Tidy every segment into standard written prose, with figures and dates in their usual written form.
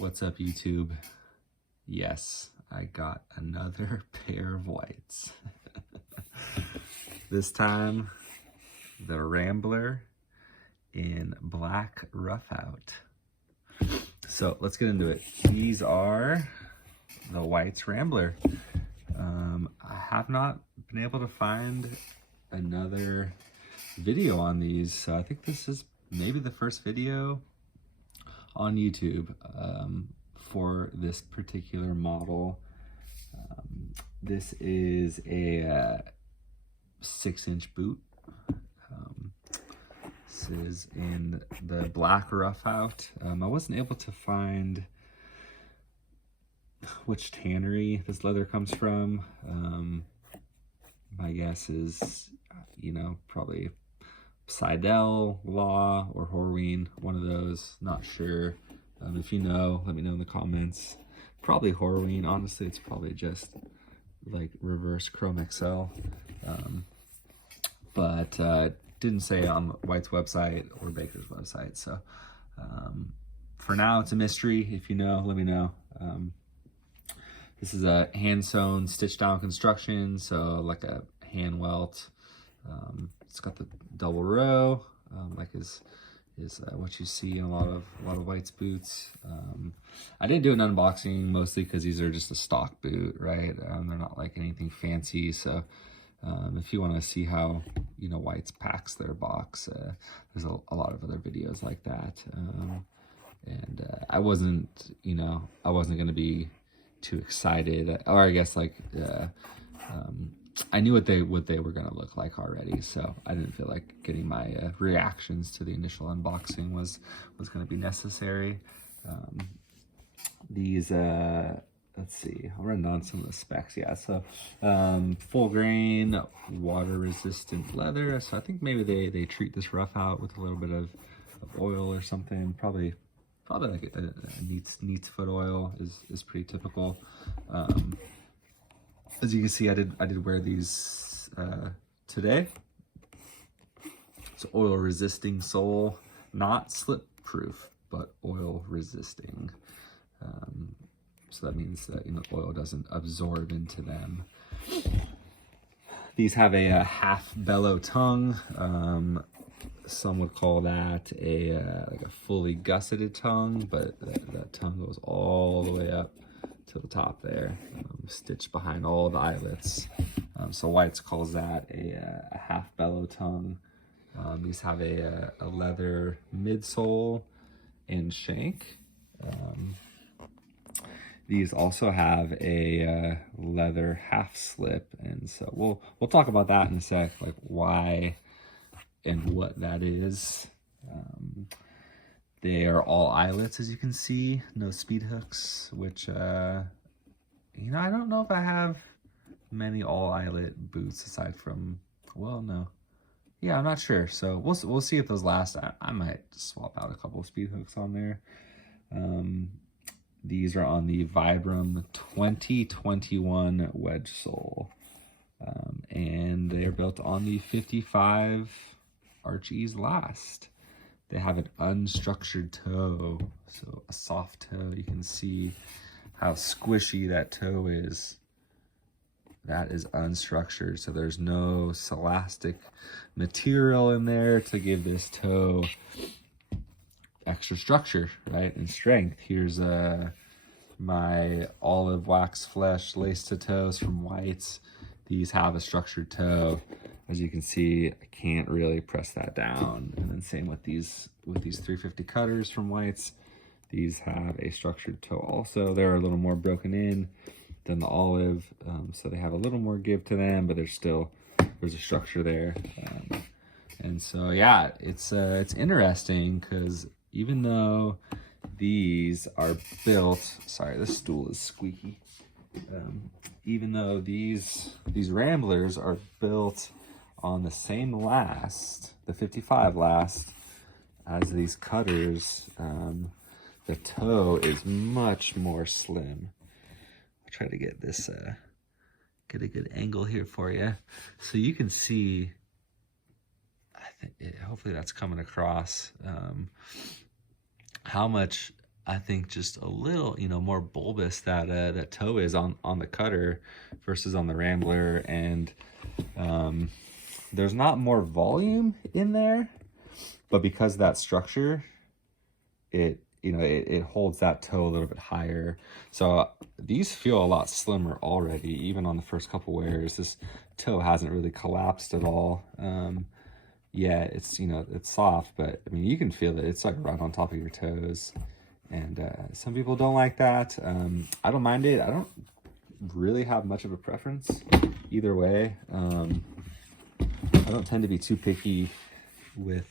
What's up, YouTube? Yes, I got another pair of whites. This time, the Rambler in black rough out. So let's get into it. These are the whites Rambler. I have not been able to find another video on these, so I think this is maybe the first video on YouTube for this particular model. This is a 6-inch boot. This is in the black rough out. I wasn't able to find which tannery this leather comes from. My guess is, probably Seidel, Law, or Horween, one of those, not sure. If you know, let me know in the comments. Probably Horween, honestly, it's probably just like reverse Chrome XL. But didn't say on White's website or Baker's website, so for now it's a mystery. If you know, let me know. This is a hand sewn stitch down construction, so like a hand welt. It's got the double row, like is what you see in a lot of White's boots. I didn't do an unboxing mostly because these are just a stock boot, right? They're not like anything fancy. So if you want to see how White's packs their box, there's a lot of other videos like that. And I wasn't going to be too excited, or I guess like I knew what they were gonna look like already, so I didn't feel like getting my reactions to the initial unboxing was gonna be necessary. These let's see, I'll run down some of the specs. Yeah, so full grain, water resistant leather. So I think maybe they treat this rough out with a little bit of oil or something. Probably like a neat's foot oil is pretty typical. As you can see, I did wear these today. It's oil resisting sole, not slip proof, but oil resisting. So that means that oil doesn't absorb into them. These have a half bellow tongue. Some would call that like a fully gusseted tongue, but that tongue goes all the way up to the top there, stitched behind all the eyelets. So White's calls that a half bellow tongue. These have a leather midsole and shank. These also have a leather half slip, and so we'll talk about that in a sec, like why and what that is. They are all eyelets, as you can see, no speed hooks, which I don't know if I have many all eyelet boots aside from, well, no. Yeah, I'm not sure. So we'll see if those last. I might swap out a couple of speed hooks on there. These are on the Vibram 2021 wedge sole. And they are built on the 55 Archie's last. They have an unstructured toe, so a soft toe. You can see how squishy that toe is. That is unstructured, so there's no celastic material in there to give this toe extra structure, right, and strength. Here's my olive wax flesh lace to toes from White's. These have a structured toe. As you can see, I can't really press that down. And then same with these 350 cutters from White's. These have a structured toe also. They're a little more broken in than the olive, so they have a little more give to them, but there's a structure there. And so yeah, it's interesting because even though these are built, sorry, this stool is squeaky. Even though these Ramblers are built on the same last, the 55 last, as these cutters, the toe is much more slim. I'll try to get this, get a good angle here for you. So you can see, I think, hopefully that's coming across, how much I think just a little, more bulbous that that toe is on the cutter versus on the Rambler, and there's not more volume in there, but because of that structure, it holds that toe a little bit higher. So these feel a lot slimmer already, even on the first couple wears. This toe hasn't really collapsed at all. Yeah, it's it's soft, but I mean you can feel it. It's like right on top of your toes, and some people don't like that. I don't mind it. I don't really have much of a preference either way. I don't tend to be too picky with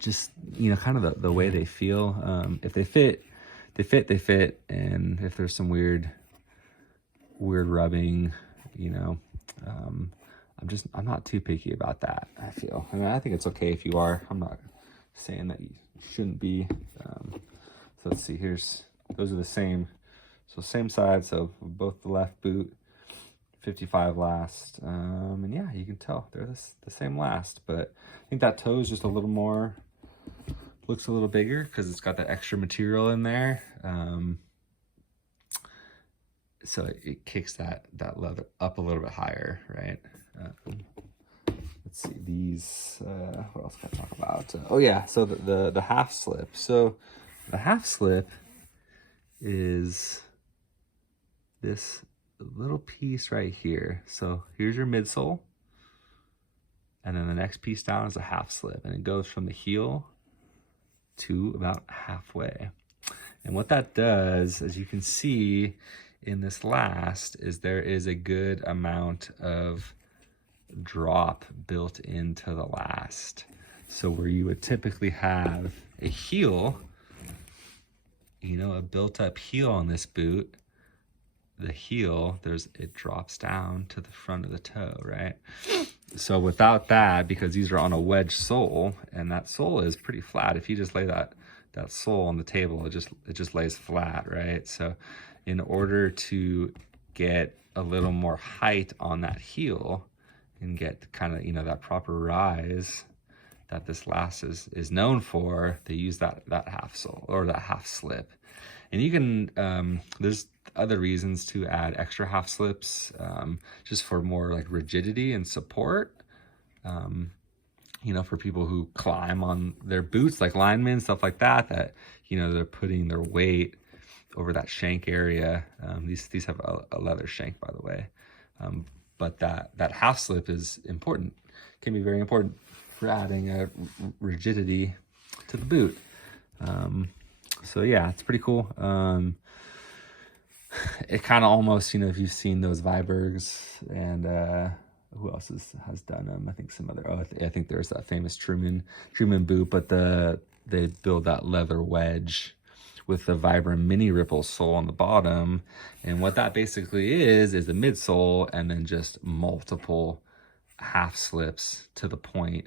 just kind of the way they feel. If they fit, they fit, and if there's some weird rubbing, I'm not too picky about that. I feel. I mean, I think it's okay if you are. I'm not saying that you shouldn't be. So let's see. Those are the same. So same side. So both the left boot, 55 last. And yeah, you can tell they're the same last. But I think that toe is just a little more. Looks a little bigger because it's got that extra material in there. So it kicks that leather up a little bit higher, right? Let's see these. What else can I talk about? Oh yeah, so the half slip. So the half slip is this little piece right here. So here's your midsole, and then the next piece down is a half slip, and it goes from the heel to about halfway. And what that does, as you can see in this last, is there is a good amount of drop built into the last. So where you would typically have a heel, a built up heel on this boot, the heel, it drops down to the front of the toe, right? So without that, because these are on a wedge sole, and that sole is pretty flat, if you just lay that sole on the table, it just lays flat, right? So in order to get a little more height on that heel and get kind of that proper rise that this last is known for, they use that half sole or that half slip. And you can there's other reasons to add extra half slips, just for more like rigidity and support. For people who climb on their boots, like linemen, stuff like that, they're putting their weight over that shank area. These have a leather shank, by the way. But that half slip is important, can be very important for adding a rigidity to the boot. So yeah, it's pretty cool. It kind of almost, if you've seen those Vibergs, and who else has done them? I think some other. I think there's that famous Truman boot, but they build that leather wedge with the Vibram mini ripple sole on the bottom, and what that basically is a midsole and then just multiple half slips to the point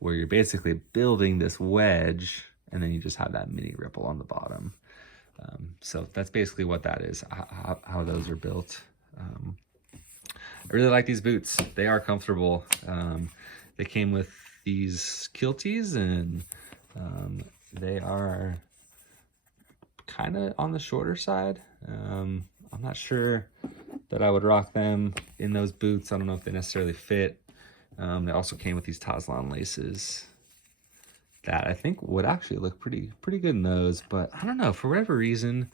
where you're basically building this wedge, and then you just have that mini ripple on the bottom. So that's basically what that is, how those are built. I really like these boots. They are comfortable. They came with these kilties, and they are kind of on the shorter side. I'm not sure that I would rock them in those boots. I don't know if they necessarily fit. They also came with these Taslan laces that I think would actually look pretty good in those, but I don't know, for whatever reason,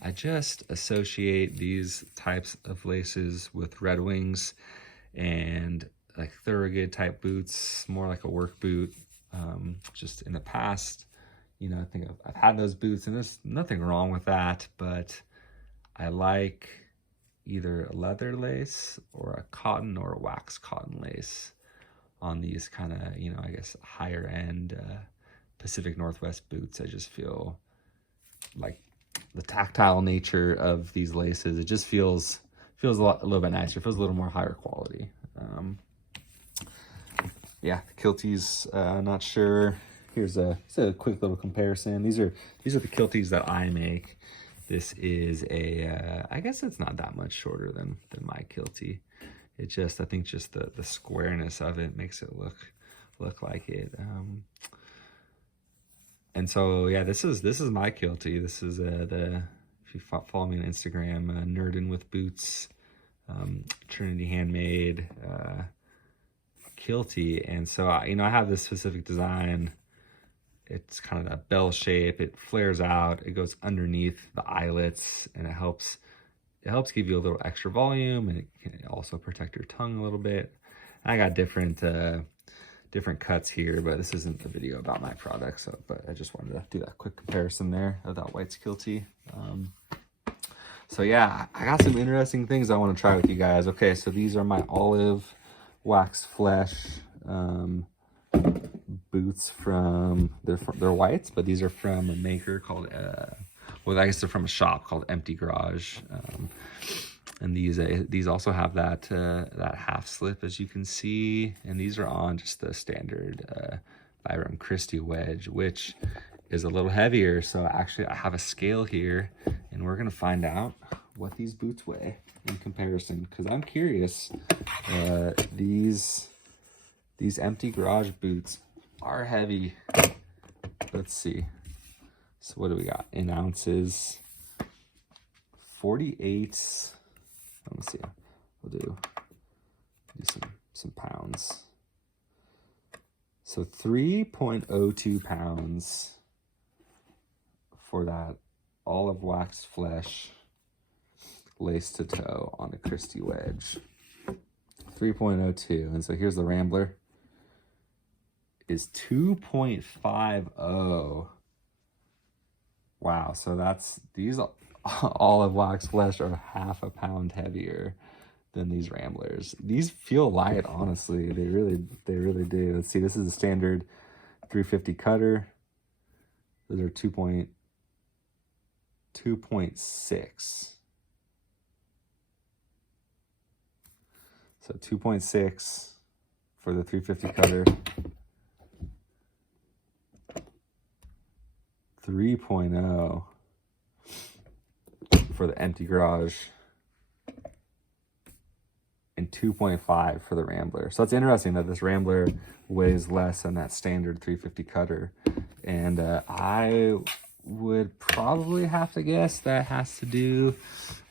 I just associate these types of laces with Red Wings and like Thorogood type boots, more like a work boot. Just in the past, I think I've had those boots, and there's nothing wrong with that, but I like either a leather lace or a cotton or a wax cotton lace on these kind of, I guess higher end Pacific Northwest boots. I just feel like the tactile nature of these laces, it just feels a little bit nicer. It feels a little more higher quality. Yeah, the kilties, not sure. Here's a quick little comparison. These are the kilties that I make. This is I guess it's not that much shorter than my kiltie. It just, I think just the squareness of it makes it look like it. And so yeah, this is my kiltie. This is if you follow me on Instagram, Nerdin with Boots, Trinity Handmade kiltie. And so I have this specific design. It's kind of that bell shape. It flares out. It goes underneath the eyelets, and it helps give you a little extra volume, and it can also protect your tongue a little bit. And I got different cuts here, but this isn't the video about my product. So, but I just wanted to do that quick comparison there of that white's kiltie. So yeah, I got some interesting things I want to try with you guys. Okay, so these are my olive wax flesh boots they're whites, but these are from a maker called well, I guess they're from a shop called Empty Garage. And these also have that half slip, as you can see, and these are on just the standard Vibram Christie wedge, which is a little heavier. So actually I have a scale here, and we're gonna find out what these boots weigh in comparison, because I'm curious. These Empty Garage boots are heavy. Let's see. So what do we got in ounces? 48. Let me see. We'll do some pounds. So 3.02 pounds for that olive wax flesh lace to toe on a Christie wedge. 3.02. And so here's the Rambler. Is 2.50. Wow, so these olive wax flesh are half a pound heavier than these Ramblers. These feel light, honestly. They really do. Let's see, this is a standard 350 cutter. Those are 2.6. So 2.6 for the 350 cutter. 3.0 for the Empty Garage, and 2.5 for the Rambler. So it's interesting that this Rambler weighs less than that standard 350 cutter. And I would probably have to guess that has to do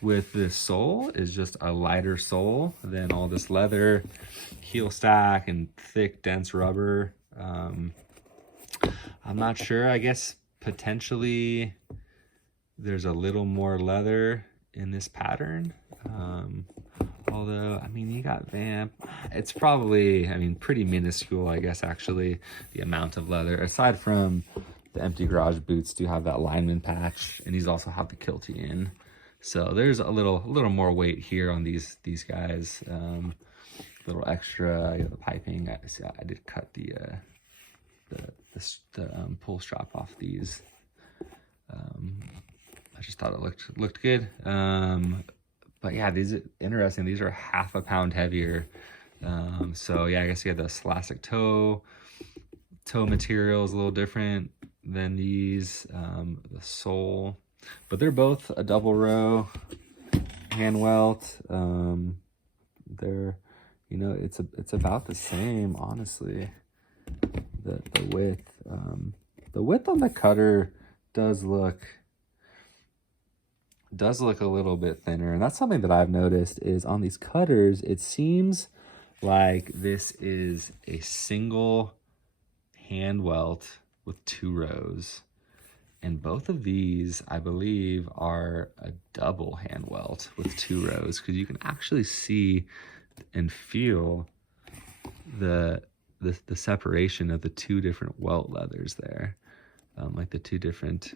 with the sole is just a lighter sole than all this leather, heel stack, and thick, dense rubber. I'm not sure. I guess potentially there's a little more leather in this pattern. Although, I mean, you got Vamp. It's probably, I mean, pretty minuscule, I guess, actually, the amount of leather. Aside from the Empty Garage boots do have that lineman patch, and these also have the kiltie in. So there's a little more weight here on these guys. Little extra, the piping. I did cut the pull strap off these. I just thought it looked good. But yeah, these are interesting. These are half a pound heavier. So yeah, I guess you have the elastic toe material is a little different than these. The sole, but they're both a double row hand welt. They're, it's about the same, honestly. The width, the width on the cutter does look a little bit thinner, and that's something that I've noticed is on these cutters, it seems like this is a single hand welt with 2 rows, and both of these I believe are a double hand welt with 2 rows, because you can actually see and feel the separation of the 2 different welt leathers there, like the 2 different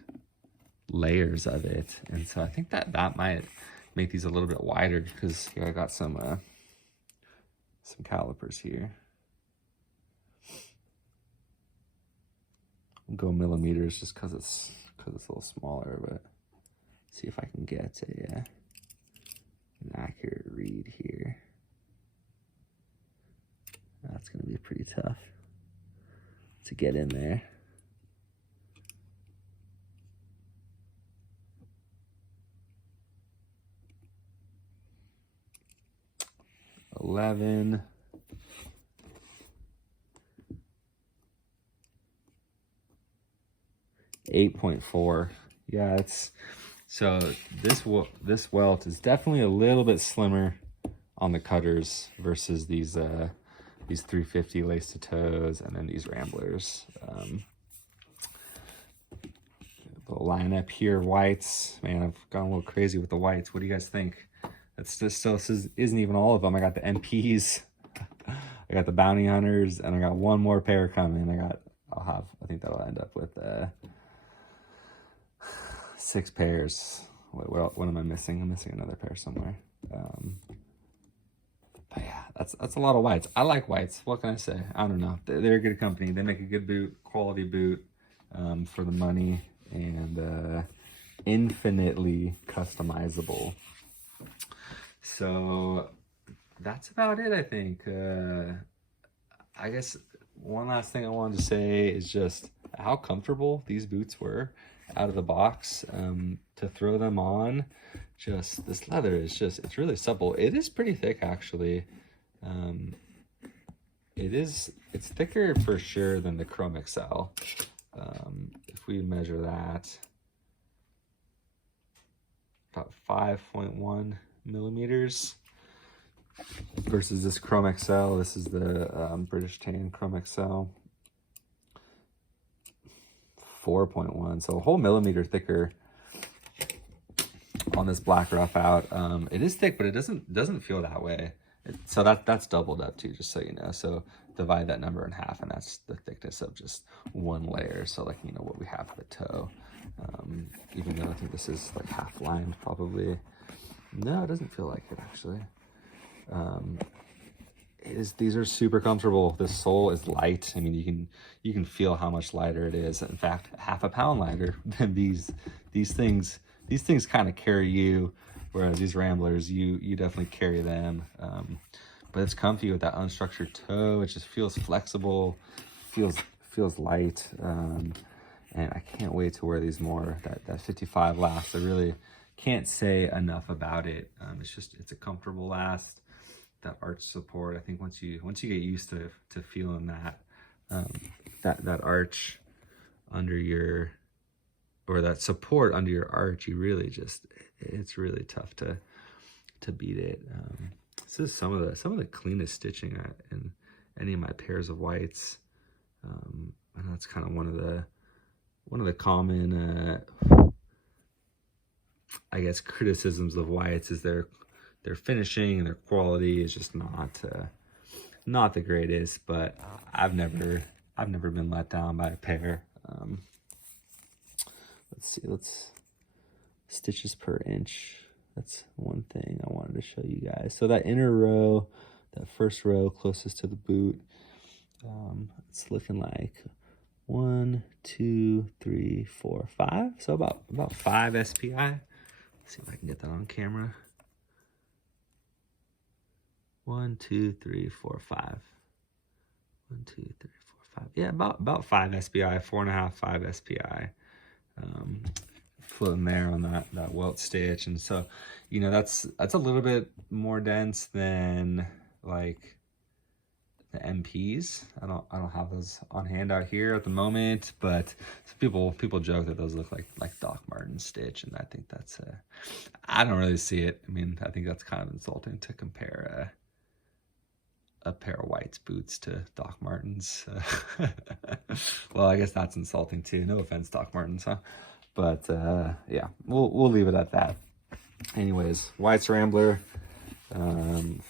layers of it. And so I think that might make these a little bit wider, because here I got some calipers here. I'll go millimeters just because it's a little smaller, but see if I can get an accurate read here. That's going to be pretty tough to get in there. $11. 8.4. Yeah, it's so this welt is definitely a little bit slimmer on the cutters versus these 350 lace to toes and then these Ramblers. The lineup here, whites. Man, I've gone a little crazy with the whites. What do you guys think? That's just so this isn't even all of them. I got the MPs, I got the bounty hunters, and I got one more pair coming. I think that'll end up with 6 pairs. What am I missing? I'm missing another pair somewhere. But yeah, that's a lot of whites. I like whites. What can I say? I don't know. They're a good company. They make a good boot, quality boot for the money, and infinitely customizable. So that's about it, I think. I guess one last thing I wanted to say is just how comfortable these boots were out of the box. To throw them on, just this leather is it's really supple. It is pretty thick, actually. It's thicker for sure than the Chrome XL. If we measure that, about 5.1 millimeters versus this Chrome XL. This is the British Tan Chrome XL. 4.1, so a whole millimeter thicker on this black rough out. It is thick, but it doesn't feel that way. So that's doubled up too, just so you know. So divide that number in half, and that's the thickness of just one layer. So like, you know, what we have at the toe. Even though I think this is like half lined probably. No, it doesn't feel like it actually. These are super comfortable. This sole is light. I mean, you can feel how much lighter it is. In fact, half a pound lighter than these things. These things kind of carry you, whereas these Ramblers, you definitely carry them. But it's comfy with that unstructured toe. It just feels flexible, feels light, and I can't wait to wear these more. That 55 last, I really can't say enough about it. It's a comfortable last. That arch support, I think once you get used to feeling that arch under your, or that support under your arch, you really it's really tough to beat it. This is some of the cleanest stitching in any of my pairs of whites. And that's kind of one of the common I guess criticisms of whites is their finishing and their quality is just not the greatest, but I've never been let down by a pair. Let's stitches per inch. That's one thing I wanted to show you guys. So that inner row, that first row closest to the boot, it's looking like 1, 2, 3, 4, 5. So about 5 SPI. Let's see if I can get that on camera. 1, 2, 3, 4, 5. 1, 2, 3, 4, 5. Yeah, about 5 SPI, 4.5, 5 SPI. Floating there on that welt stitch, and so, you know, that's a little bit more dense than like the MPs. I don't have those on hand out here at the moment, but people joke that those look like Doc Martens stitch, and I think that's I don't really see it. I mean, I think that's kind of insulting to compare a pair of whites boots to Doc Martens. Well, I guess that's insulting too. No offense, Doc Martens, huh? But yeah, we'll leave it at that. Anyways, whites Rambler.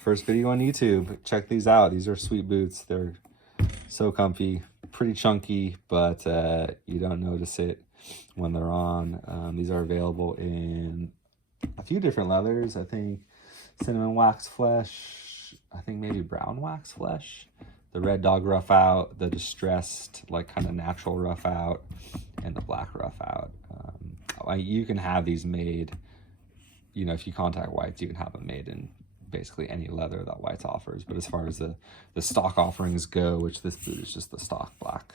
First video on YouTube. Check these out. These are sweet boots. They're so comfy, pretty chunky, but you don't notice it when they're on. These are available in a few different leathers. I think cinnamon wax flesh, I think maybe brown wax flesh, the red dog rough out, the distressed like kind of natural rough out, and the black rough out. You can have these made, you know, if you contact Whites, you can have them made in basically any leather that Whites offers. But as far as the stock offerings go, which this boot is just the stock black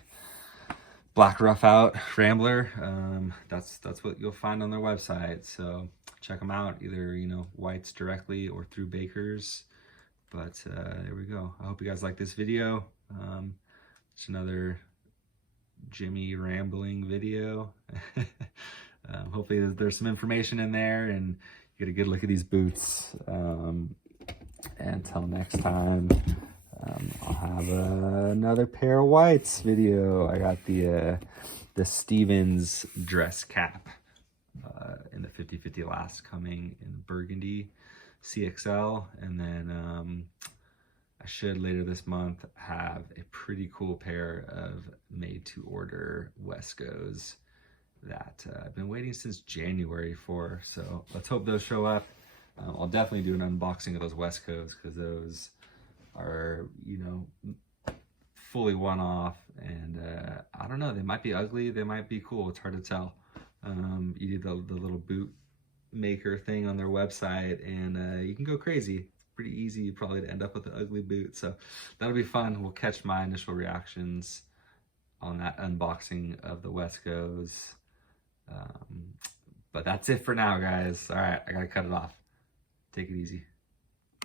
rough out Rambler, that's what you'll find on their website. So check them out, either, you know, Whites directly or through Bakers. But there we go. I hope you guys like this video. It's another Jimmy rambling video. Hopefully there's some information in there and you get a good look at these boots. Until next time, I'll have another pair of whites video. I got the Stevens dress cap in the 50/50 last coming in burgundy CXL, and then I should later this month have a pretty cool pair of made to order Wescos that I've been waiting since January for. So let's hope those show up. I'll definitely do an unboxing of those Wescos because those are, you know, fully one-off, and I don't know, they might be ugly, they might be cool, it's hard to tell. You do the little boot maker thing on their website and you can go crazy. It's pretty easy probably to end up with an ugly boot, so that'll be fun. We'll catch my initial reactions on that unboxing of the Wescos. But that's it for now, guys. All right, I gotta cut it off. Take it easy.